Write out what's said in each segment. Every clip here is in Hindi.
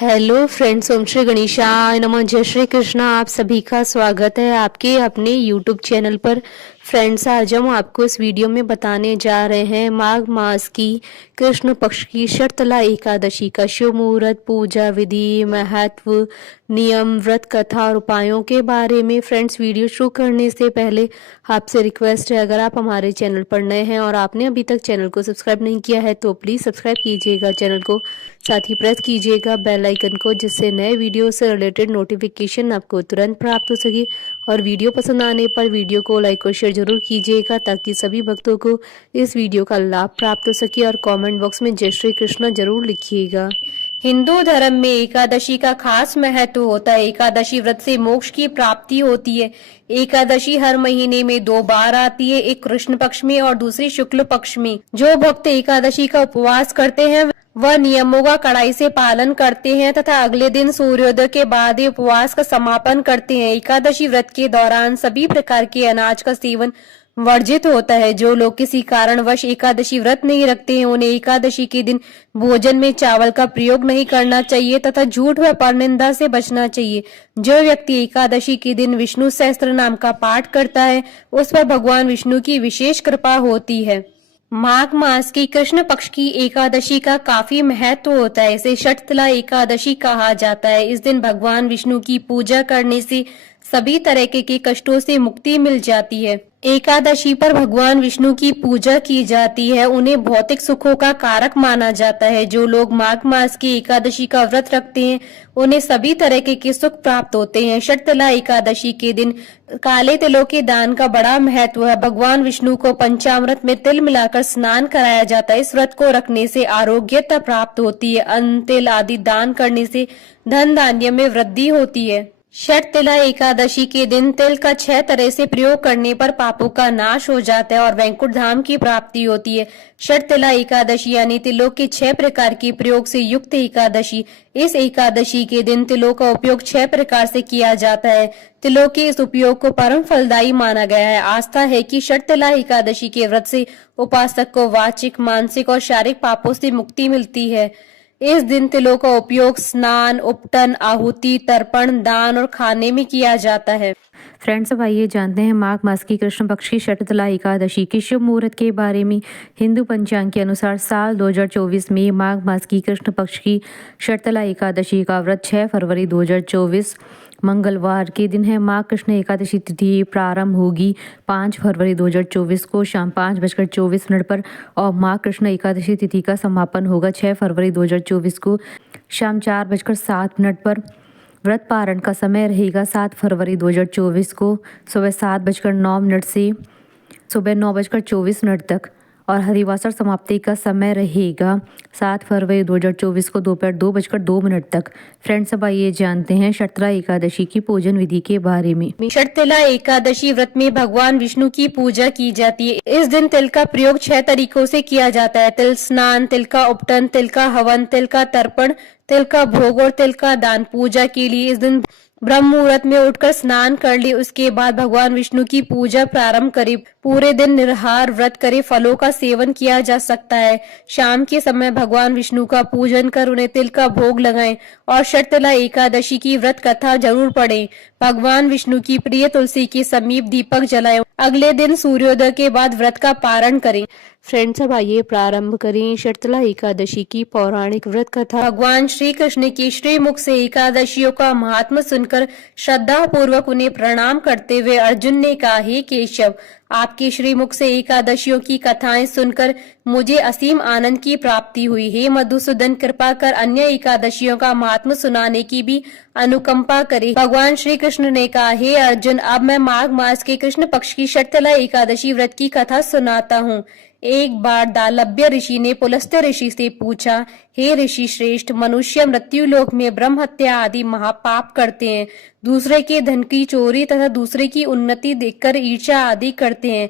हेलो फ्रेंड्स, ओम श्री गणेशाय नमः। जय श्री कृष्णा। आप सभी का स्वागत है आपके अपने यूट्यूब चैनल पर। फ्रेंड्स, आज हम आपको इस वीडियो में बताने जा रहे हैं माघ मास की कृष्ण पक्ष की शर्तला एकादशी का शुभ मुहूर्त, पूजा विधि, महत्व, नियम, व्रत कथा और उपायों के बारे में। फ्रेंड्स, वीडियो शुरू करने से पहले आपसे रिक्वेस्ट है, अगर आप हमारे चैनल पर नए हैं और आपने अभी तक चैनल को सब्सक्राइब नहीं किया है तो प्लीज़ सब्सक्राइब कीजिएगा चैनल को, साथ ही प्रेस कीजिएगा बेल आइकन को, जिससे नए वीडियो से रिलेटेड नोटिफिकेशन आपको तुरंत प्राप्त हो सके। और वीडियो पसंद आने पर वीडियो को लाइक और शेयर जरूर कीजिएगा ताकि सभी भक्तों को इस वीडियो का लाभ प्राप्त हो सके। और कमेंट बॉक्स में जय श्री कृष्ण जरूर लिखिएगा। हिंदू धर्म में एकादशी का खास महत्व होता है। एकादशी व्रत से मोक्ष की प्राप्ति होती है। एकादशी हर महीने में 2 बार आती है, एक कृष्ण पक्ष में और दूसरी शुक्ल पक्ष में। जो भक्त एकादशी का उपवास करते हैं वह नियमों का कड़ाई से पालन करते हैं तथा अगले दिन सूर्योदय के बाद ही उपवास का समापन करते हैं। एकादशी व्रत के दौरान सभी प्रकार के अनाज का सेवन वर्जित होता है। जो लोग किसी कारणवश एकादशी व्रत नहीं रखते हैं उन्हें एकादशी के दिन भोजन में चावल का प्रयोग नहीं करना चाहिए तथा झूठ व परनिंदा से बचना चाहिए। जो व्यक्ति एकादशी के दिन विष्णु सहस्त्र नाम का पाठ करता है उस पर भगवान विष्णु की विशेष कृपा होती है। माघ मास की कृष्ण पक्ष की एकादशी का काफी महत्व होता है। इसे षटतला एकादशी कहा जाता है। इस दिन भगवान विष्णु की पूजा करने से सभी तरह के कष्टों से मुक्ति मिल जाती है। एकादशी पर भगवान विष्णु की पूजा की जाती है। उन्हें भौतिक सुखों का कारक माना जाता है। जो लोग माघ मास की एकादशी का व्रत रखते हैं उन्हें सभी तरह के सुख प्राप्त होते हैं। षटतला एकादशी के दिन काले तिलों के दान का बड़ा महत्व है। भगवान विष्णु को पंचामृत में तिल मिलाकर स्नान कराया जाता है। इस व्रत को रखने से आरोग्यता प्राप्त होती है। अन्न, तिल आदि दान करने से धन धान्य में वृद्धि होती है। षटतिला एकादशी के दिन तिल का 6 तरह से प्रयोग करने पर पापों का नाश हो जाता है और वैकुंठ धाम की प्राप्ति होती है। षटतिला एकादशी यानी तिलों के 6 प्रकार के प्रयोग से युक्त एकादशी। इस एकादशी के दिन तिलों का उपयोग 6 प्रकार से किया जाता है। तिलों के इस उपयोग को परम फलदायी माना गया है। आस्था है कि षटतिला एकादशी के व्रत से उपासक को वाचिक, मानसिक और शारीरिक पापों से मुक्ति मिलती है। इस दिन तिलों का उपयोग स्नान, उपटन, आहुति, तर्पण, दान और खाने में किया जाता है। फ्रेंड्स, अब आइए जानते हैं माघ मास की कृष्ण पक्ष की षटतला एकादशी के शुभ मुहूर्त के बारे में। हिंदू पंचांग के अनुसार साल 2024 में माघ मास की कृष्ण पक्ष की षटतला एकादशी का व्रत 6 फरवरी 2024 मंगलवार के दिन है। माघ कृष्ण एकादशी तिथि प्रारंभ होगी 5 फरवरी 2024 को शाम 5:24 पर और माघ कृष्ण एकादशी तिथि का समापन होगा 6 फरवरी 2024 को शाम 4:07 पर। व्रत पारण का समय रहेगा 7 फरवरी 2024 को सुबह 7:09 से सुबह 9:24 तक और हरिवासर समाप्ति का समय रहेगा 7 फरवरी 2024 को दोपहर 2:02 तक। फ्रेंड्स, अब आइए जानते हैं षटतला एकादशी की पूजन विधि के बारे में। षटतिला एकादशी व्रत में भगवान विष्णु की पूजा की जाती है। इस दिन तिल का प्रयोग 6 तरीकों से किया जाता है। तिल स्नान, तिल का उपटन, तिल का हवन, तिल का तर्पण, तिल का भोग और तिल का दान। पूजा के लिए इस दिन ब्रह्म मुहूर्त में उठकर स्नान कर ले, उसके बाद भगवान विष्णु की पूजा प्रारंभ करे। पूरे दिन निराहार व्रत करे। फलों का सेवन किया जा सकता है। शाम के समय भगवान विष्णु का पूजन कर उन्हें तिल का भोग लगाएं और षटतिला एकादशी की व्रत कथा जरूर पढ़ें। भगवान विष्णु की प्रिय तुलसी के समीप दीपक जलाएं। अगले दिन सूर्योदय के बाद व्रत का पारण करें। फ्रेंड्स, अब आइए प्रारंभ करें षटतला एकादशी की पौराणिक व्रत कथा। भगवान श्री कृष्ण के श्रीमुख से एकादशियों का महात्म सुनकर श्रद्धा पूर्वक उन्हें प्रणाम करते हुए अर्जुन ने कहा, हे केशव, आपके श्रीमुख से एकादशियों की कथाएं सुनकर मुझे असीम आनंद की प्राप्ति हुई। हे मधुसूदन, कृपा कर अन्य एकादशियों का महात्म सुनाने की भी अनुकंपा करे। भगवान श्री कृष्ण ने कहा, हे अर्जुन, अब मैं माघ मास के कृष्ण पक्ष की षटतला एकादशी व्रत की कथा सुनाता हूँ। एक बार दालभ्य ऋषि ने पुलस्त्य ऋषि से पूछा, हे ऋषि श्रेष्ठ, मनुष्य मृत्यु लोक में ब्रह्म हत्या आदि महापाप करते हैं। दूसरे के धन की चोरी तथा दूसरे की उन्नति देखकर ईर्ष्या आदि करते हैं।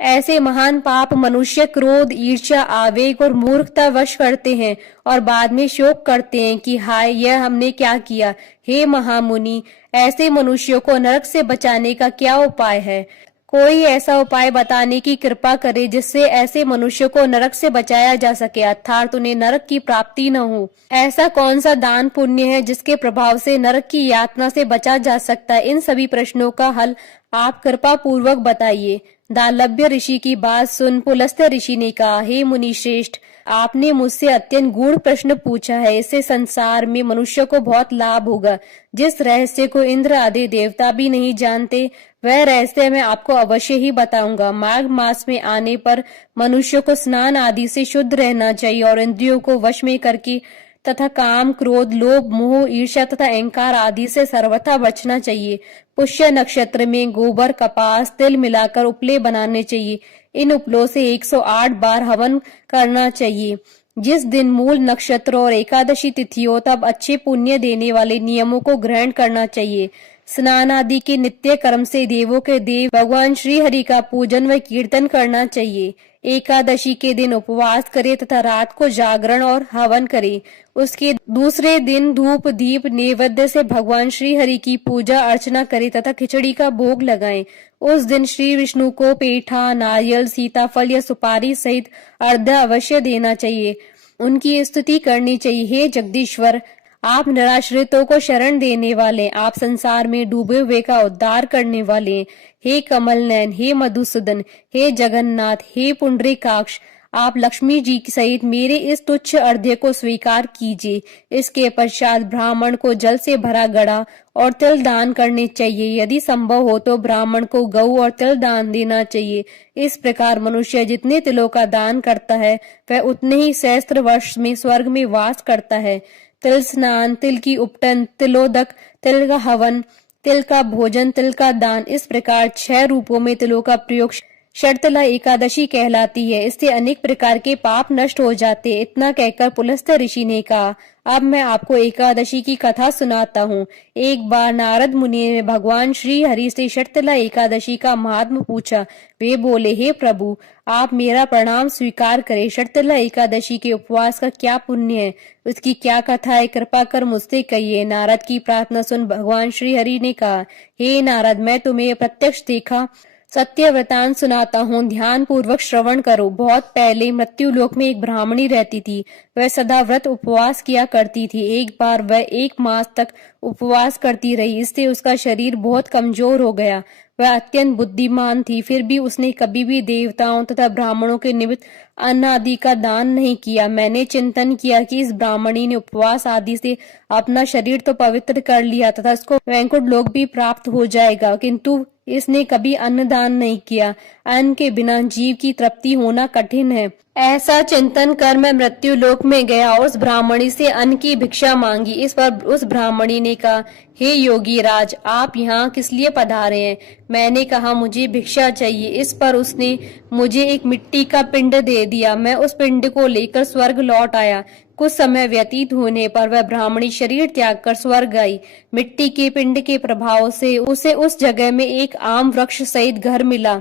ऐसे महान पाप मनुष्य क्रोध, ईर्ष्या, आवेग और मूर्खता वश करते हैं और बाद में शोक करते हैं कि हाय, यह हमने क्या किया। हे महामुनि, ऐसे मनुष्यों को नरक से बचाने का क्या उपाय है? कोई ऐसा उपाय बताने की कृपा करे जिससे ऐसे मनुष्य को नरक से बचाया जा सके, अर्थात उन्हें नरक की प्राप्ति न हो। ऐसा कौन सा दान पुण्य है जिसके प्रभाव से नरक की यातना से बचा जा सकता है? इन सभी प्रश्नों का हल आप कृपा पूर्वक बताइए। दालभ्य ऋषि की बात सुन पुलस्त्य ऋषि ने कहा, हे मुनि श्रेष्ठ, आपने मुझसे अत्यंत गूढ़ प्रश्न पूछा है। इससे संसार में मनुष्य को बहुत लाभ होगा। जिस रहस्य को इंद्र आदि देवता भी नहीं जानते, वह रहस्य मैं आपको अवश्य ही बताऊंगा। माघ मास में आने पर मनुष्य को स्नान आदि से शुद्ध रहना चाहिए और इंद्रियों को वश में करके तथा काम, क्रोध, लोभ, मोह, ईर्ष्या तथा अहंकार आदि से सर्वथा बचना चाहिए। पुष्य नक्षत्र में गोबर, कपास, तिल मिलाकर उपले बनाने चाहिए। इन उपलों से 108 बार हवन करना चाहिए। जिस दिन मूल नक्षत्र और एकादशी तिथि हो तब अच्छे पुण्य देने वाले नियमों को ग्रहण करना चाहिए। स्नान आदि के नित्य कर्म से देवों के देव भगवान श्री हरि का पूजन व कीर्तन करना चाहिए। एकादशी के दिन उपवास करे तथा रात को जागरण और हवन करे। उसके दूसरे दिन धूप दीप नैवेद्य से भगवान श्री हरि की पूजा अर्चना करे तथा खिचड़ी का भोग लगाएं। उस दिन श्री विष्णु को पेठा, नारियल, सीताफल या सुपारी सहित अर्घ्य अवश्य देना चाहिए। उनकी स्तुति करनी चाहिए। हे जगदीश्वर, आप निराश्रितों को शरण देने वाले, आप संसार में डूबे हुए का उद्धार करने वाले। हे कमल नयन, हे मधुसूदन, हे जगन्नाथ, हे पुंडरीकाक्ष, आप लक्ष्मी जी सहित मेरे इस तुच्छ अर्घ्य को स्वीकार कीजिए। इसके पश्चात ब्राह्मण को जल से भरा घड़ा और तिल दान करने चाहिए। यदि संभव हो तो ब्राह्मण को गऊ और तिल दान देना चाहिए। इस प्रकार मनुष्य जितने तिलों का दान करता है वह उतने ही सहस्त्र वर्ष में स्वर्ग में वास करता है। तिल स्नान, तिल की उपटन, तिलोदक, तिल का हवन, तिल का भोजन, तिल का दान, इस प्रकार 6 रूपों में तिलों का प्रयोग शर्तला एकादशी कहलाती है। इससे अनेक प्रकार के पाप नष्ट हो जाते। इतना कहकर पुलस्त्य ऋषि ने कहा, अब मैं आपको एकादशी की कथा सुनाता हूँ। एक बार नारद मुनि ने भगवान श्री हरि से शर्तला एकादशी का महात्म पूछा। वे बोले, हे प्रभु, आप मेरा प्रणाम स्वीकार करें। शर्तला एकादशी के उपवास का क्या पुण्य है, उसकी क्या कथा है, कृपा कर मुझसे कहिए। नारद की प्रार्थना सुन भगवान श्री हरि ने कहा, हे नारद, मैं तुम्हें प्रत्यक्ष देखा सत्य वृतांत सुनाता हूँ, ध्यान पूर्वक श्रवण करो। बहुत पहले मृत्यु लोक में एक ब्राह्मणी रहती थी। वह सदा व्रत उपवास किया करती थी। एक बार वह 1 मास तक उपवास करती रही। इससे उसका शरीर बहुत कमजोर हो गया। वह अत्यंत बुद्धिमान थी, फिर भी उसने कभी भी देवताओं तथा ब्राह्मणों के निमित्त अन्न आदि का दान नहीं किया। मैंने चिंतन किया कि इस ब्राह्मणी ने उपवास आदि से अपना शरीर तो पवित्र कर लिया तथा उसको वैकुंठ लोक भी प्राप्त हो जाएगा, किंतु इसने कभी अन्नदान नहीं किया। अन्न के बिना जीव की तृप्ति होना कठिन है। ऐसा चिंतन कर मैं मृत्यु लोक में गया और उस ब्राह्मणी से अन्न की भिक्षा मांगी। इस पर उस ब्राह्मणी ने कहा, हे योगी राज, आप यहाँ किस लिए पधारे हैं? मैंने कहा, मुझे भिक्षा चाहिए। इस पर उसने मुझे एक मिट्टी का पिंड दे दिया। मैं उस पिंड को लेकर स्वर्ग लौट आया। कुछ समय व्यतीत होने पर वह ब्राह्मणी शरीर त्याग कर स्वर्ग गई। मिट्टी के पिंड के प्रभाव से उसे उस जगह में एक आम वृक्ष सहित घर मिला,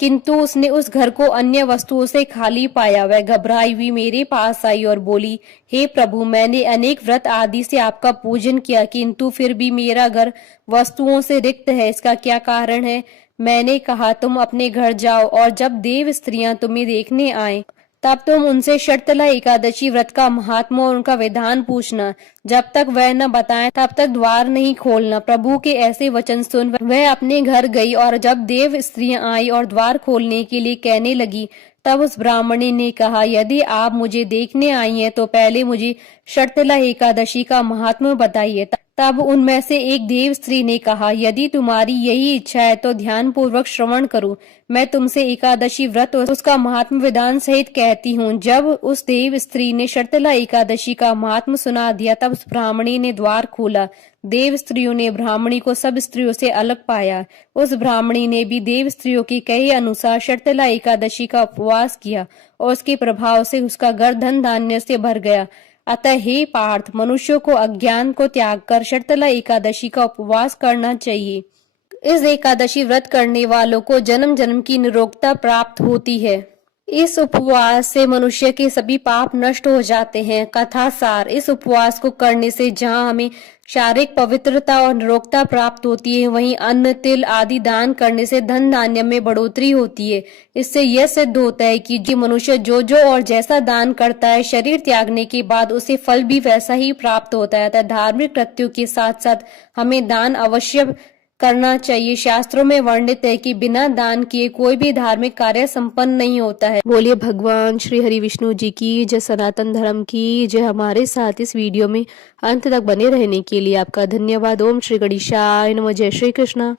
किंतु उसने उस घर को अन्य वस्तुओं से खाली पाया। वह घबराई हुई मेरे पास आई और बोली, हे प्रभु, मैंने अनेक व्रत आदि से आपका पूजन किया, किंतु फिर भी मेरा घर वस्तुओं से रिक्त है। इसका क्या कारण है? मैंने कहा, तुम अपने घर जाओ और जब देव स्त्रियां तुम्हें देखने आए तब तुम उनसे शर्तला एकादशी व्रत का महात्मा और उनका विधान पूछना। जब तक वह न बताएं तब तक द्वार नहीं खोलना। प्रभु के ऐसे वचन सुन वह अपने घर गई और जब देव स्त्रियां आई और द्वार खोलने के लिए कहने लगी तब उस ब्राह्मणी ने कहा, यदि आप मुझे देखने आई हैं तो पहले मुझे शर्तला एकादशी का महात्मा बताइए। तब उनमें से एक देव स्त्री ने कहा, यदि तुम्हारी यही इच्छा है तो ध्यान पूर्वक श्रवण करो। मैं तुमसे एकादशी व्रत और उसका महात्म विधान सहित कहती हूँ। जब उस देव स्त्री ने शर्तला एकादशी का महात्म सुना दिया तब उस ब्राह्मणी ने द्वार खोला। देव स्त्रियों ने ब्राह्मणी को सब स्त्रियों से अलग पाया। उस ब्राह्मणी ने भी देव स्त्रियों के कहे अनुसार शर्तला एकादशी का उपवास किया और उसके प्रभाव से उसका घर धन धान्य से भर गया। अतः हे पार्थ, मनुष्यों को अज्ञान को त्याग कर शर्तला एकादशी का उपवास करना चाहिए। इस एकादशी व्रत करने वालों को जन्म जन्म की निरोगता प्राप्त होती है। इस उपवास से मनुष्य के सभी पाप नष्ट हो जाते हैं। कथा सार, इस उपवास को करने से जहाँ हमें शारीरिक पवित्रता और निरोगता प्राप्त होती है, वहीं अन्न, तिल आदि दान करने से धन धान्य में बढ़ोतरी होती है। इससे यह सिद्ध होता है कि जो मनुष्य जो और जैसा दान करता है, शरीर त्यागने के बाद उसे फल भी वैसा ही प्राप्त होता है। अतः धार्मिक कृत्यों के साथ साथ हमें दान अवश्य करना चाहिए। शास्त्रों में वर्णित है कि बिना दान किए कोई भी धार्मिक कार्य संपन्न नहीं होता है। बोलिए भगवान श्री हरि विष्णु जी की जय, सनातन धर्म की जय। हमारे साथ इस वीडियो में अंत तक बने रहने के लिए आपका धन्यवाद। ओम श्री गणेशाय नमः। जय श्री कृष्ण।